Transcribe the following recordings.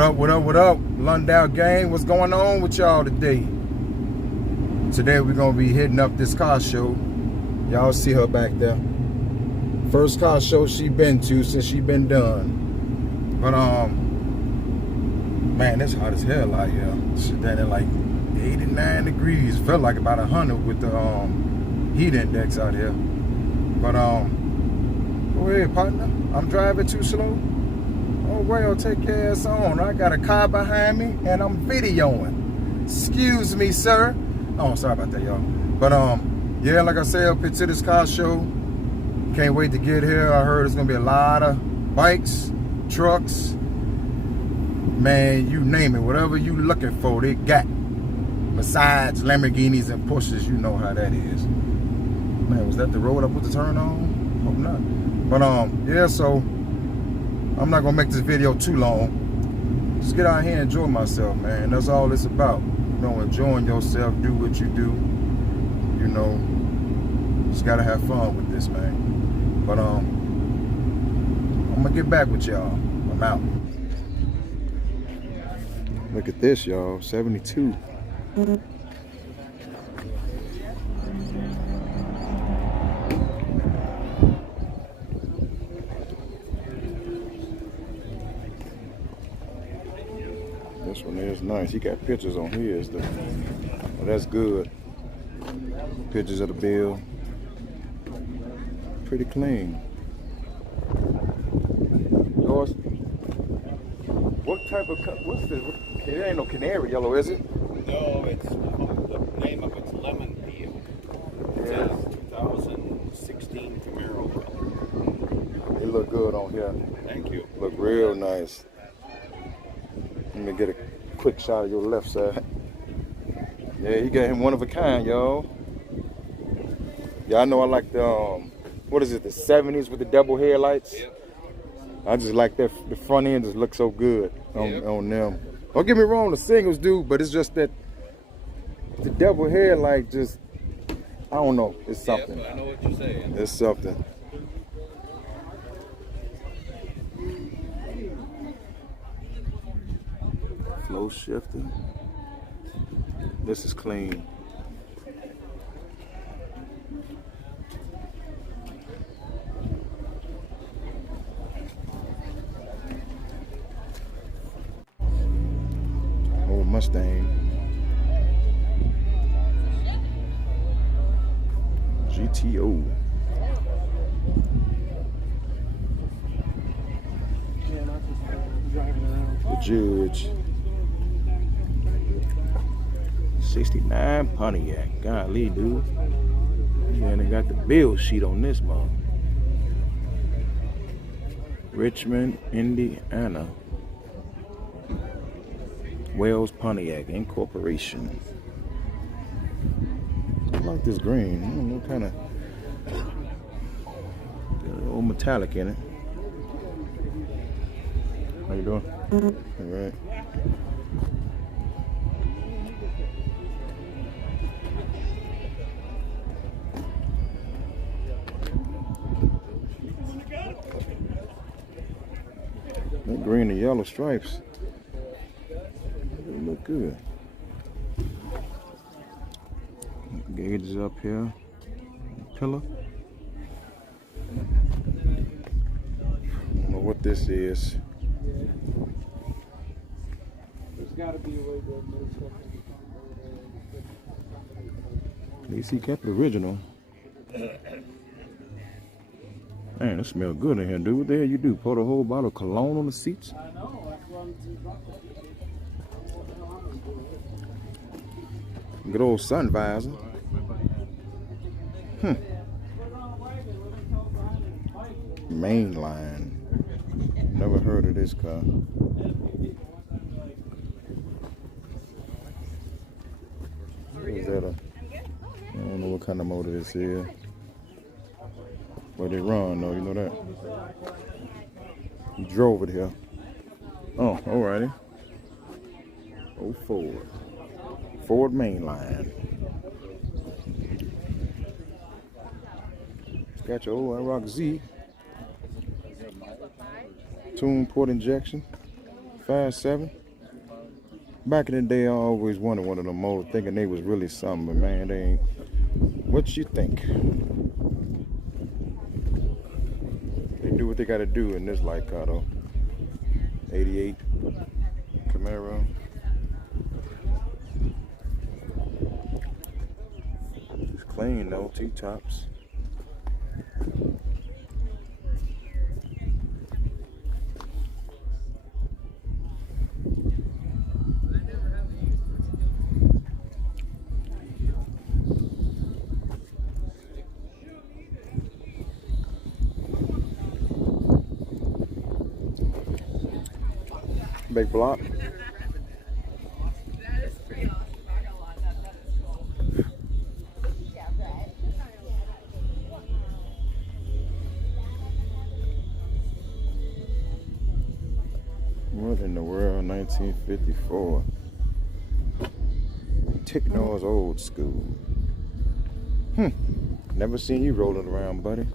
What up, what up, what up? Lundell gang, what's going on with y'all today? Today we're gonna be hitting up this car show. Y'all see her back there. First car show she been to since she been done. But man, it's hot as hell out here. She's down at like 89 degrees. Felt like about 100 with the heat index out here. But go ahead, partner. I'm driving too slow. Oh well, take your ass on. I got a car behind me and I'm videoing. Excuse me, sir. Oh, sorry about that, y'all. But yeah, like I said, up into this car show. Can't wait to get here. I heard it's gonna be a lot of bikes, trucks, man, you name it. Whatever you looking for, they got. Besides Lamborghinis and Porsches, you know how that is. Man, was that the road I put the turn on? Hope not. But yeah, so I'm not gonna make this video too long. Just get out here and enjoy myself, man. That's all it's about. You know, enjoying yourself, do what you do. You know, just gotta have fun with this, man. But I'm gonna get back with y'all. I'm out. Look at this, y'all. 72. This one is nice. He got pictures on his though. Oh, that's good. Pictures of the bill. Pretty clean. Yours? What type of what's this? It ain't no canary yellow, is it? No, it's the name of it's lemon peel. It says 2016 Camaro. It look good on here. Thank you. Look real nice. Let me get a quick shot of your left side. Yeah, you got him one of a kind, y'all. Yeah, I know I like the what is it, the 70s with the double headlights? Yep. I just like that. The front end just looks so good on them. Don't get me wrong, the singles do, but it's just that the double headlight just, I don't know, it's something. Yep, I know what you're saying. It's something. Flow shifter. This is clean. Old Mustang. GTO. The Judge. 69 Pontiac. Golly, dude. Man, they got the bill sheet on this one. Richmond, Indiana. Wells Pontiac Incorporation. I like this green. I don't know, kind of got a little metallic in it. How you doing? All right. That green and yellow stripes. They look good. Gauges up here. Pillar. I don't know what this is. There's got to be a way to move stuff. At least he kept the original. Man, it smells good in here, dude. What the hell you do? Pour the whole bottle of cologne on the seats? I know, that's what I'm saying. Good old sun visor. Mainline. Never heard of this car. Is that a? I don't know what kind of motor this is. But they run though, you know that. You drove it here. Oh, alrighty. Oh, Ford mainline. It's got your old Rock Z. Tune port injection. 5.7. Back in the day, I always wanted one of them old, thinking they was really something, but man, they ain't. What you think? They do what they gotta do in this light car though. 88 Camaro. It's clean though, T-tops. Big block. That is pretty awesome. Not gonna lie, that is cool. Yeah, right. What in the world? 1954. Techno's old school. Never seen you rolling around, buddy.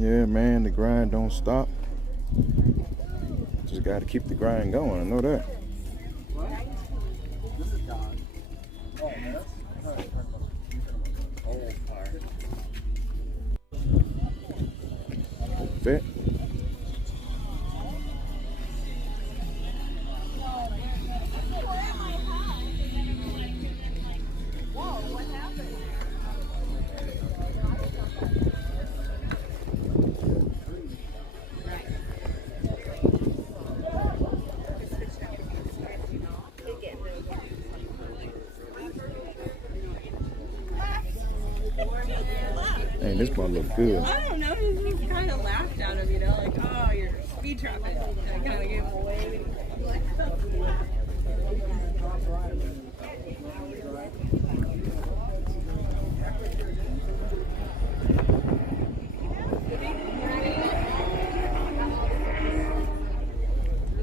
Yeah, man, the grind don't stop. Just gotta keep the grind going, I know that. Fit. Hey, this one look good. I don't know. He kind of laughed at him, you know, like, oh, you're speed trapping. And I kind of gave him a wave. I'm like,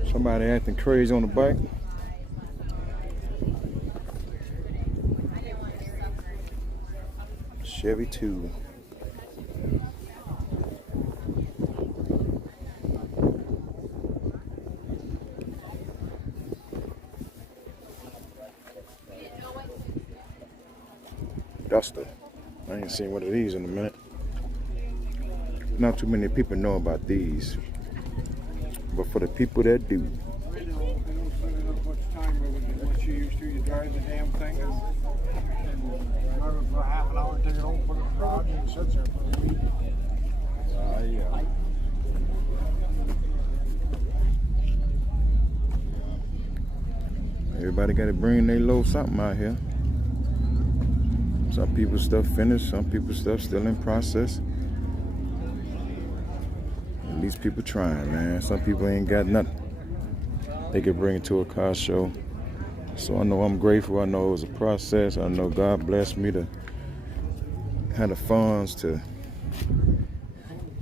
Somebody acting crazy on the bike. Chevy 2. Duster. I ain't seen one of these in a minute. Not too many people know about these. But for the people that do. They don't spend enough much time with it. Once you used to, you drive the damn thing and drive it for half an hour, take it home, put it in the garage, and it sits there for a week. Yeah. Everybody got to bring their little something out here. Some people's stuff finished, some people's stuff still in process. At least people trying, man. Some people ain't got nothing they could bring it to a car show. So I know I'm grateful. I know it was a process. I know God blessed me to have the funds to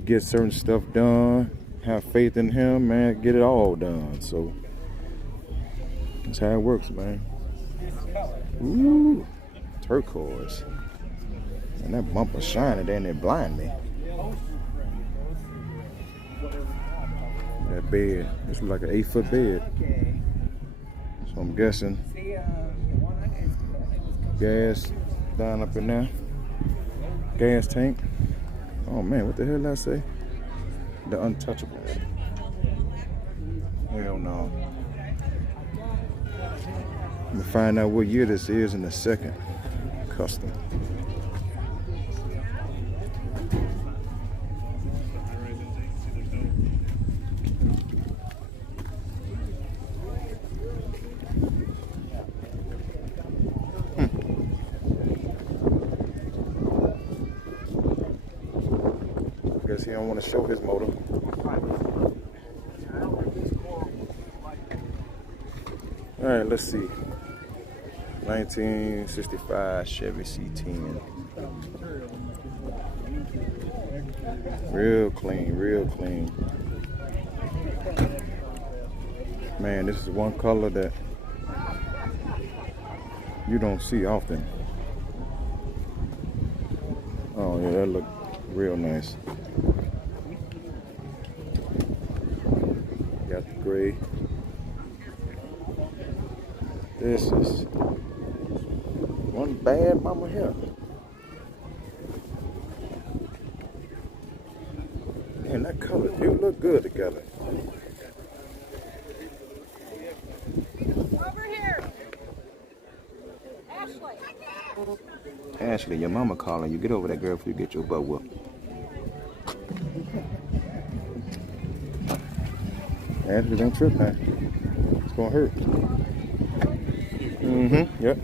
get certain stuff done, have faith in Him, man, get it all done. So that's how it works, man. Ooh, turquoise. And that bumper shining, then it blind me. That bed, it's like an 8-foot bed. So I'm guessing gas down up in there. Gas tank. Oh man, what the hell did I say? The untouchable. Hell no. I'm gonna find out what year this is in a second. Custom. Guess he don't want to show his motor. All right, let's see. 1965 Chevy C10. Real clean, real clean. Man, this is one color that you don't see often. Oh yeah, that look real nice. Got the gray. This is one bad mama here. Man, that color do look good together. Over here. Ashley. Ashley, your mama calling you. Get over there, girl, before you get your butt whooped. Ashley, don't trip, man. It's gonna hurt. Yep.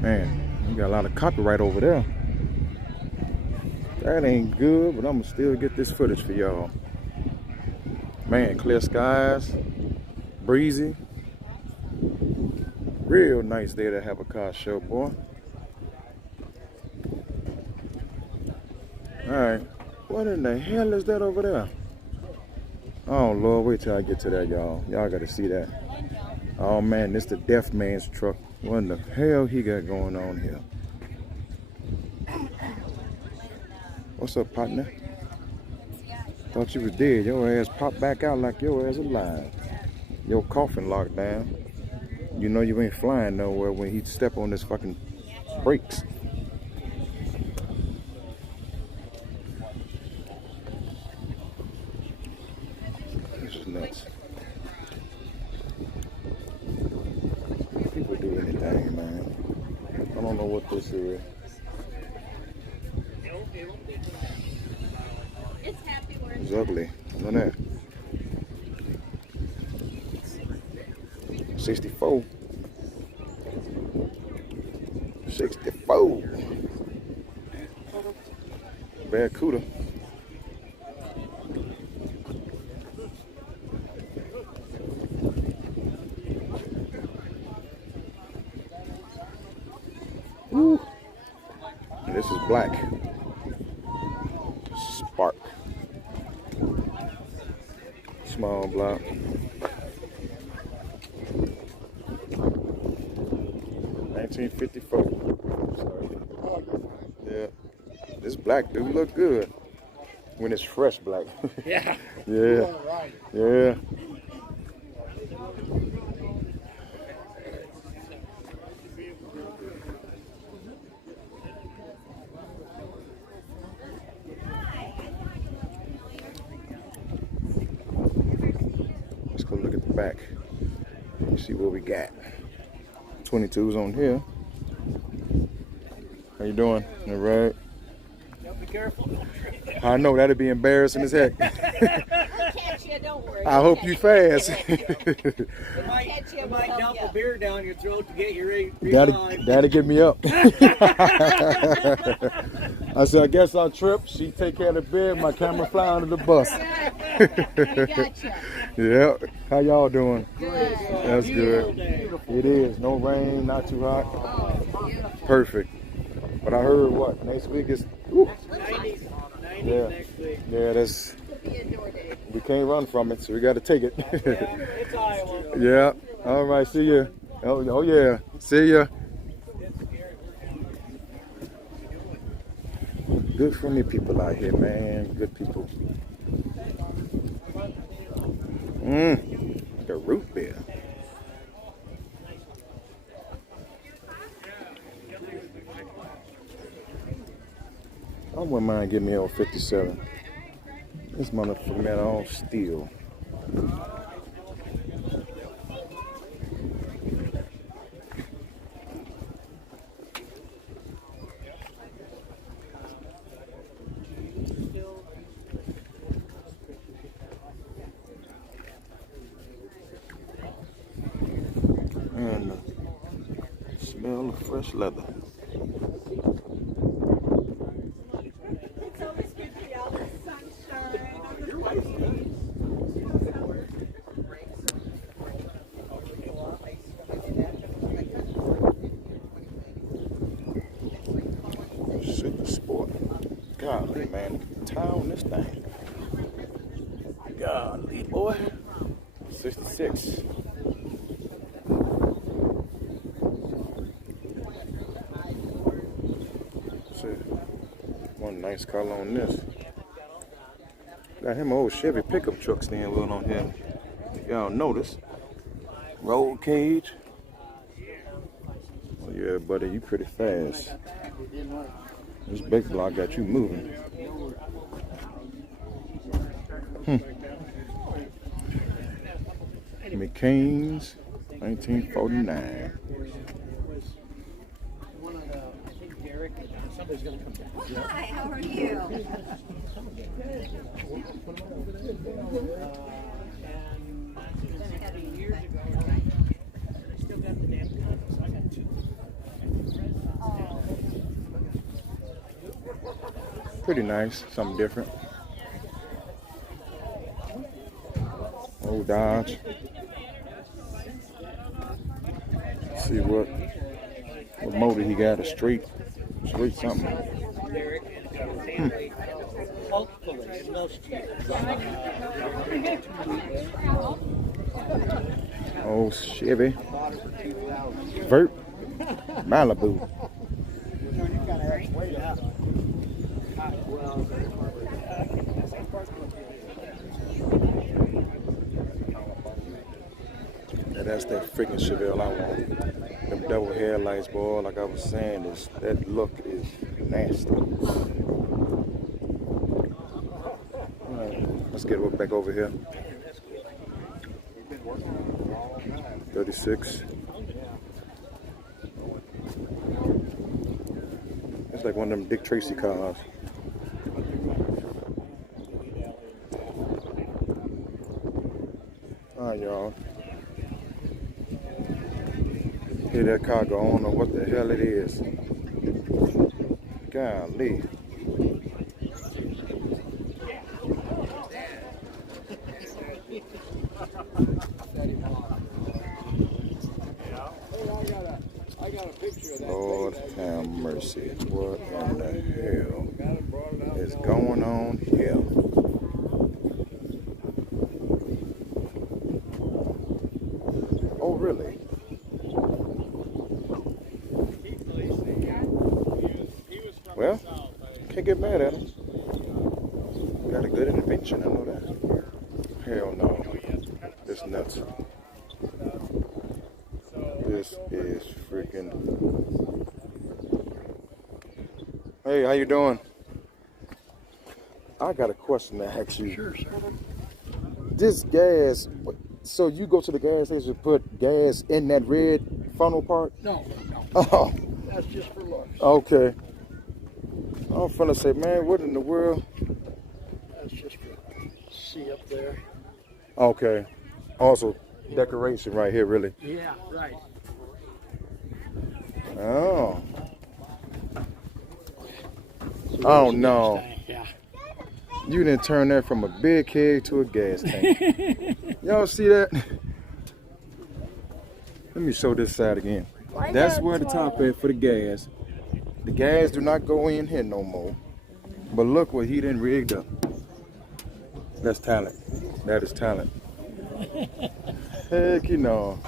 Man, you got a lot of copyright over there. That ain't good, but I'm gonna still get this footage for y'all. Man, clear skies, breezy. Real nice day to have a car show, boy. Alright, what in the hell is that over there? Oh Lord, wait till I get to that, y'all. Y'all gotta see that. Oh man, this the deaf man's truck. What in the hell he got going on here? What's up, partner? Thought you was dead. Your ass popped back out like your ass alive. Your coffin locked down. You know you ain't flying nowhere when he step on this fucking brakes. This is nuts. People do anything, man. I don't know what this is. It's ugly. Look at that. 64. 64. Barracuda. Woo. This is black. Spark. Small block. $19.54. Sorry. Yeah. This black do look good when it's fresh black. Yeah. Yeah. Yeah. Let's go look at the back. Let me see what we got. 22s on here. How you doing? All right. Be careful. I know that'd be embarrassing as heck. We'll catch you, don't worry. I hope you fast. I might dump a beer down your throat to get you ready. That'll get me up. I said, I guess I'll trip. She take care of the beer. My camera fly under the bus. Gotcha. Yeah. How y'all doing? Good. That's good. It is. No rain, not too hot. Oh, beautiful. Perfect. But I heard what? Next week is. Woo. 90 Yeah. next week. Yeah, that's. It'll be a door day. We can't run from it, so we got to take it. Yeah, it's Iowa. Yeah. All right. See ya. Oh yeah. See ya. Good friendly people out here, man. Good people. The root beer. I wouldn't mind getting me old 57. This motherfucker, man, all steel. And the smell of fresh leather. Golly, man, look at the tire on this thing. Golly, boy. 66. See, one nice color on this. Got him an old Chevy pickup truck steering wheel on here. Y'all notice. Roll cage. Oh, yeah, buddy, you pretty fast. This big block got you moving. McCain's 1949. Hi, how are you? Pretty nice, something different. Old Dodge. See what motor he got, a straight something. Old Chevy Vert Malibu. Yeah, that's that freaking Chevelle I want. Them double headlights, boy, like I was saying, that look is nasty. Alright, let's get back over here. 36. It's like one of them Dick Tracy cars. Alright, y'all. Hear that car go, I don't know what the hell it is. Golly. Lord have mercy. What in the hell is going on here? Oh, really? Well, can't get mad at him. Got a good invention, I know that. Hell no. It's nuts. This is freaking... Hey, how you doing? I got a question to ask you. Sure, sir. This gas, so you go to the gas station and put gas in that red funnel part? No. Oh, That's just for looks. okay. I'm finna say, man, what in the world? That's just for see up there. Okay. Also, decoration right here, really. Yeah, right. Oh. Oh, no. Yeah. You didn't turn that from a big keg to a gas tank. Y'all see that? Let me show this side again. That's where the top is for the gas. The gas do not go in here no more. But look what he done rigged up. That's talent. That is talent. Heck, you know.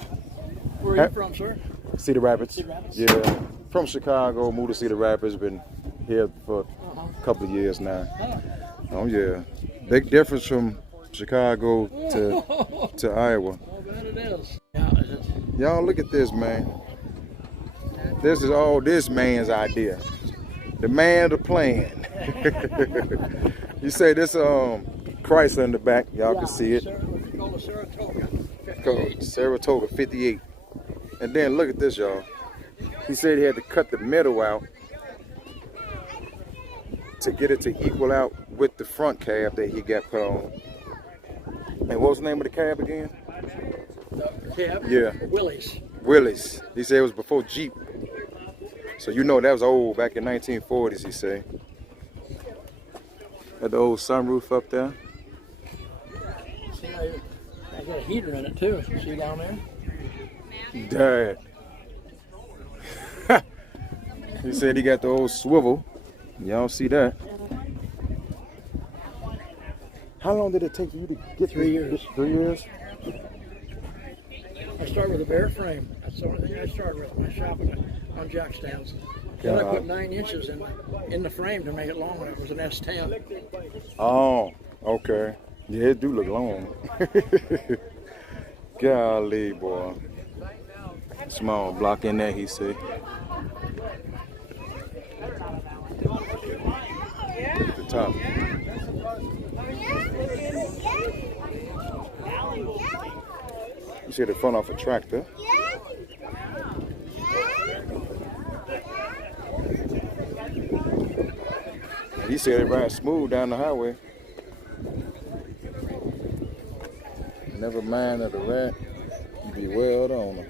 Where are you from, sir? Cedar Rapids. Cedar Rapids? Yeah. From Chicago, moved to Cedar Rapids. Been here for a couple of years now. Oh yeah. Big difference from Chicago to Iowa. Oh, bet it is. Y'all look at this, man. This is all this man's idea. The man of the plan. You say this Chrysler in the back, y'all can see it. Called a Saratoga. Called Saratoga 58. And then look at this, y'all. He said he had to cut the middle out to get it to equal out with the front cab that he got put on. And what was the name of the cab again? The cab? Yeah. Willys. He said it was before Jeep. So you know that was old, back in 1940s, he said. Got the old sunroof up there. See, I got a heater in it too. See down Dad. there? He said he got the old swivel. Y'all see that? How long did it take you to get 3 years. 3 years? I started with a bare frame. That's the only thing I started with. My shop on jack stands. Then I put 9 inches in the frame to make it longer. It was an S10. Oh, okay. Yeah, it do look long. Golly, boy. Small block in there, he said. At the top. You see the front off a tractor. He said it ran smooth down the highway. Never mind of the rat, you be well on.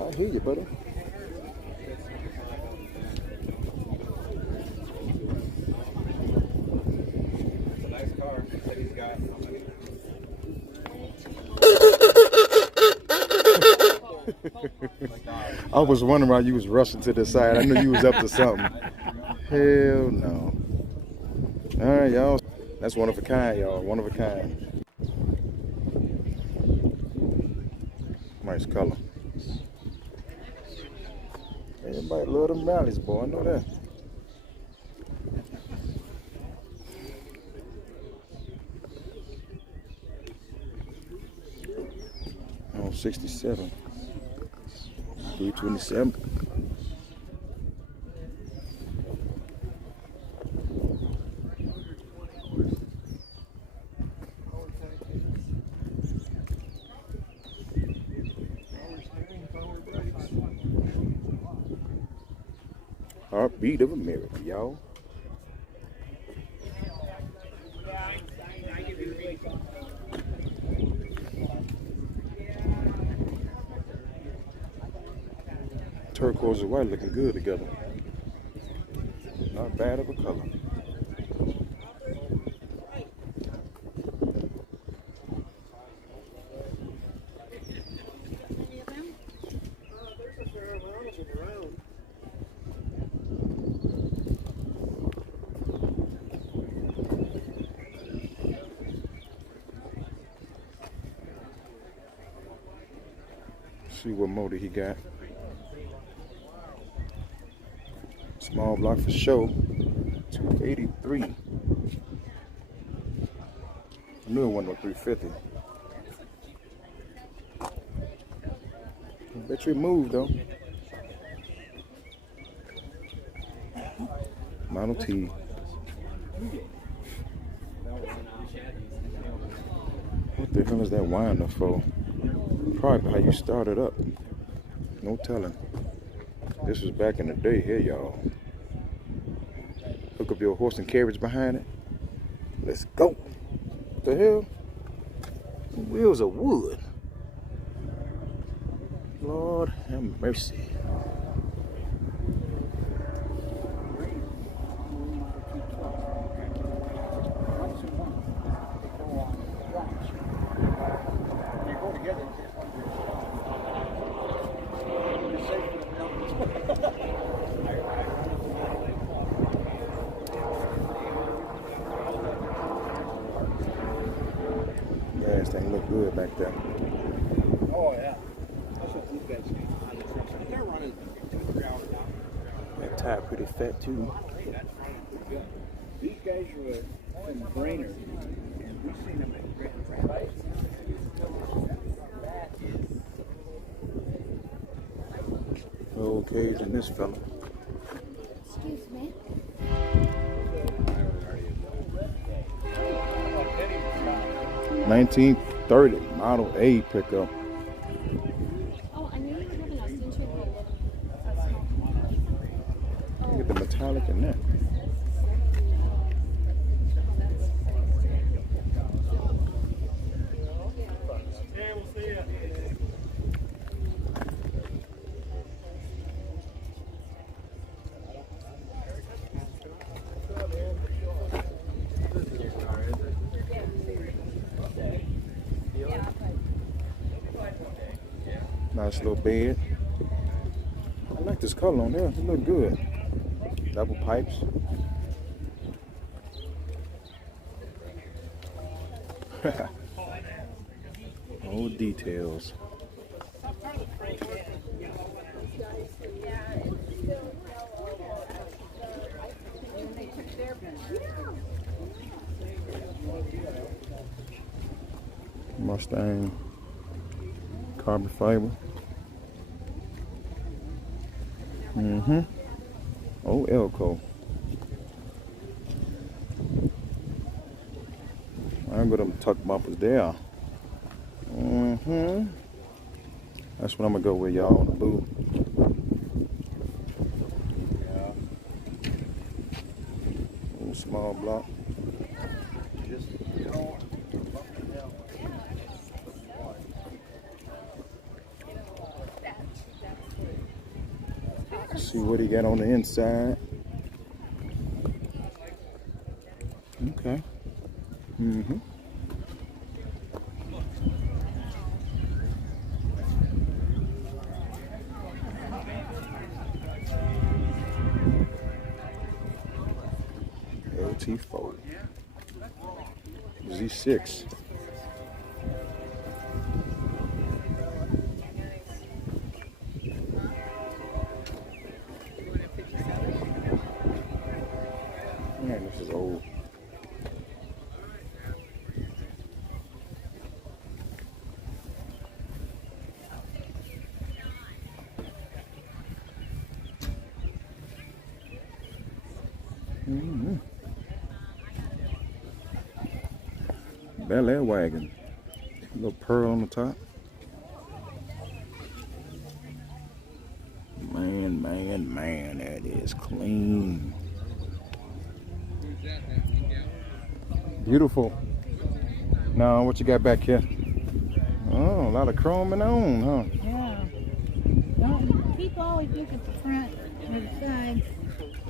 I hear you, buddy. Nice car that he's got. How many? I was wondering why you was rushing to the side. I knew you was up to something. Hell no. All right, y'all. That's one of a kind, y'all. One of a kind. Nice color. Everybody love them rallies, boy. I know that. Oh, 67. 327. Heartbeat of America, y'all. Turquoise and white looking good together. Not bad of a color. See what motor he got. Small block for show. 283. I knew it wasn't no 350. I bet you it moved though. Model T. What the hell is that winder for? Probably how you start it up. No telling. This was back in the day here, y'all. Hook up your horse and carriage behind it. Let's go. What the hell? The wheels are wood. Lord have mercy. Gas thing look good back there. Oh yeah. That's what these guys do. They're running 2-3 hours now. That tire pretty fat too. These guys are from Brainerd, and we've seen them in Grand Rapids. Okay, then this fella. Excuse me. 1930 Model A pickup. Oh, I knew you were having a century code. Look at the metallic in that. Nice little bed. I like this color on there. It look good. Double pipes. Old details. Mustang carbon fiber. Old Elko. I'm gonna tuck bumpers there. That's what I'm gonna go with, y'all, on the boo. Little small block. See what he got on the inside. Okay. LT4 Z6. Man, this is old. Bel Air wagon. Little pearl on the top. Man, that is clean. Beautiful. Now, what you got back here? Oh, a lot of chroming on, huh? Yeah. Well, people always look at the front or the side,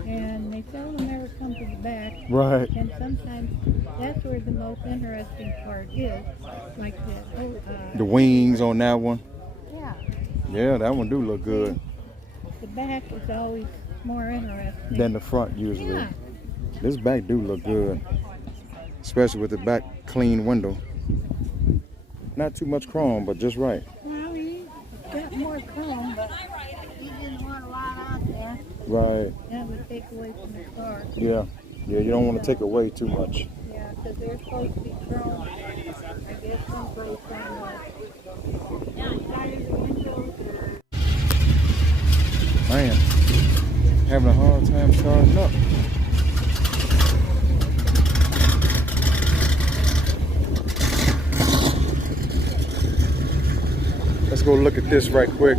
and they seldom ever come to the back. Right. And sometimes that's where the most interesting part is, like The wings on that one. yeah, Yeah, that one do look good. the back is always more interesting. Than the front usually. Yeah. This back do look good. Especially with the back clean window. Not too much chrome, but just right. Well, you got more chrome, but you didn't want a lot out there. Right. That would take away from the car. Yeah. Yeah, you don't want to take away too much. Yeah, because they're supposed to be chrome. I guess some goes on the side of the windows. Man, having a hard time starting up. Let's go look at this right quick.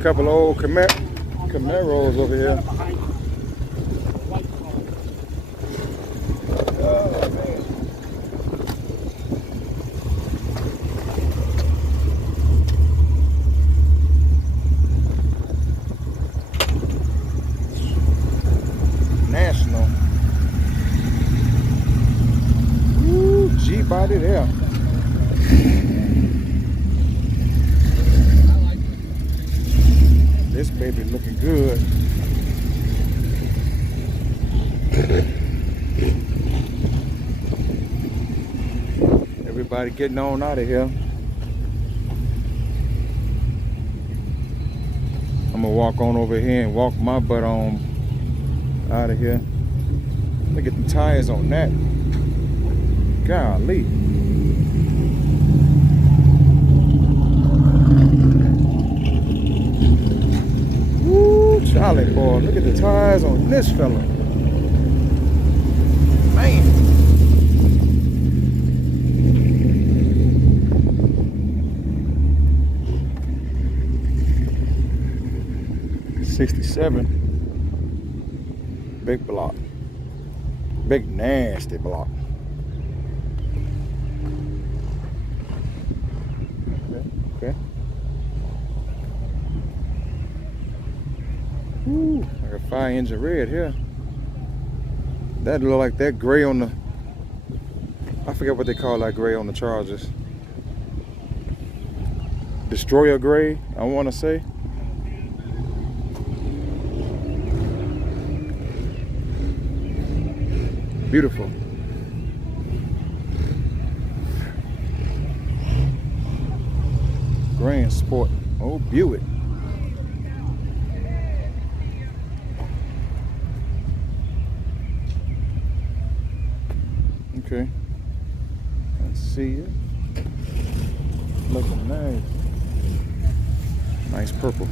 Couple of old Camaros over here. Oh, man. National. Woo, G-body there. This baby looking good. Everybody getting on out of here. I'm gonna walk on over here and walk my butt on out of here. Look at the tires on that. Golly. Woo, Charlie boy, look at the tires on this fella. Man. '67. Big block. Big nasty block. Okay. Ooh, like a fire engine red here. That look like that gray on the, I forget what they call that gray on the Chargers. Destroyer gray, I want to say. Beautiful. Grand Sport. Oh, Buick. Okay. Let's see it. Looking nice. Nice purple.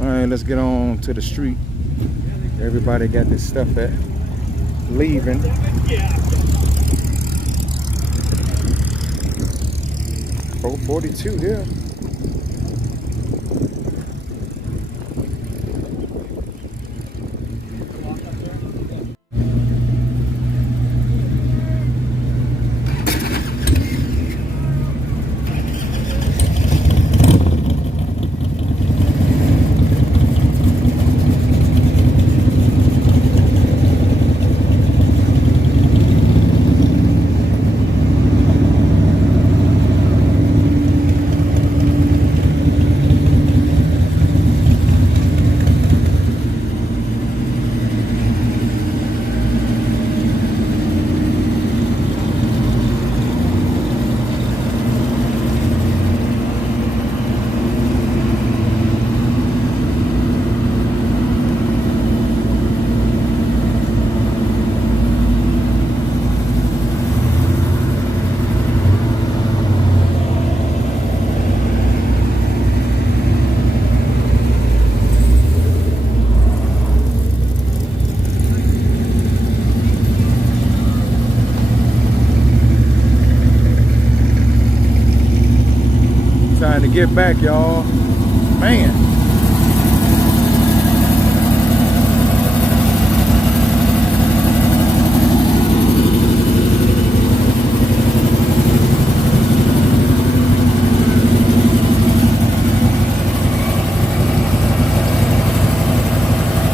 All right, let's get on to the street. Everybody got this stuff at leaving. 442 here. Trying to get back, y'all. Man.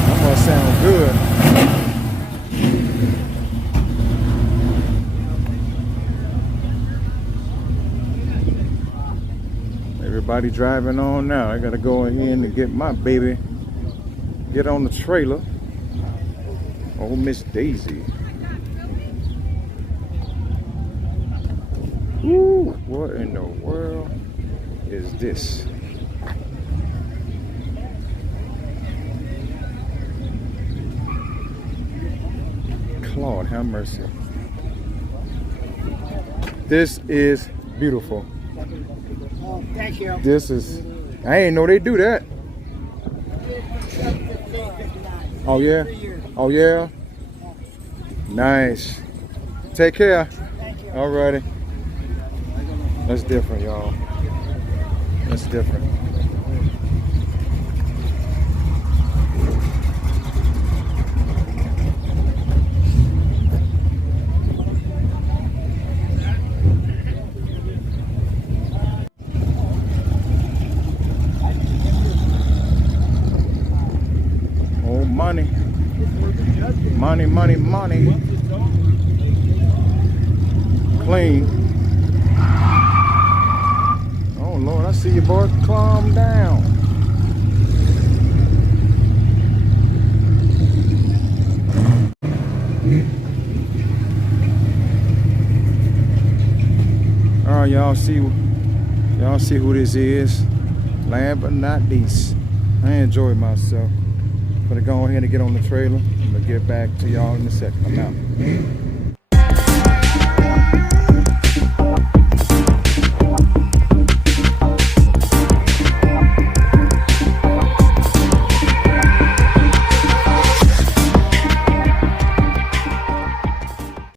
That must sound good. Everybody driving on now. I gotta go in here and get my baby. Get on the trailer. Oh, Miss Daisy. Woo, what in the world is this? Lord, have mercy. This is beautiful. Oh, thank you. This is, I ain't know they do that. Oh yeah? Oh yeah? Nice. Take care. Alrighty. That's different, y'all. That's different. Money. Money, money, money. Clean. Oh Lord, I see you, boy. Calm down. All right, y'all see who this is. Last but not least, I enjoyed myself. I'm gonna go ahead and get on the trailer. I'm gonna get back to y'all in a second. I'm out.